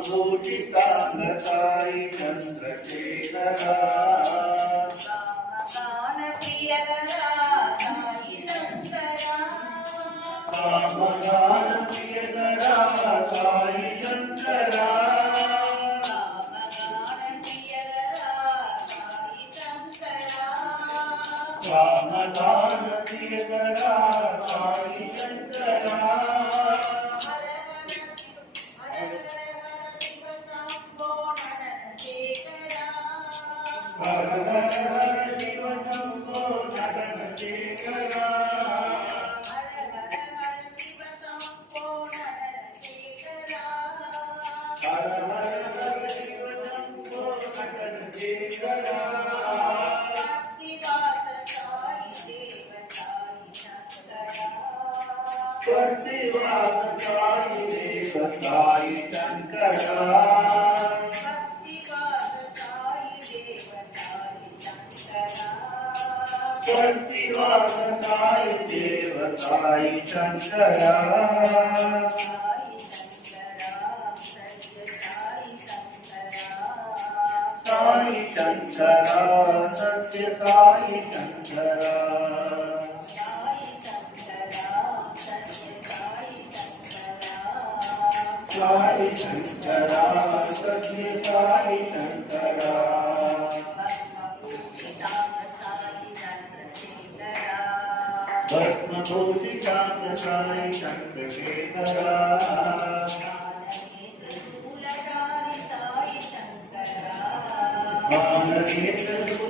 भूषितांग साई चंद्रशेखरा कामगान प्रियकरा साई शंकरा कामगान प्रियकरा साई शंकरा हर हर हर शिव शंभो नटन शेखरा हर हर हर शिव शंभो नटन शेखरा प्रतिवाद साई देव साई शंकरा प्रतिवाद साई देव साई शंकरा साई शंकरा सत्य साई शंकरा साई शंकरा सत्य साई शंकरा भस्मभूषितांग साई चंद्रशेखरा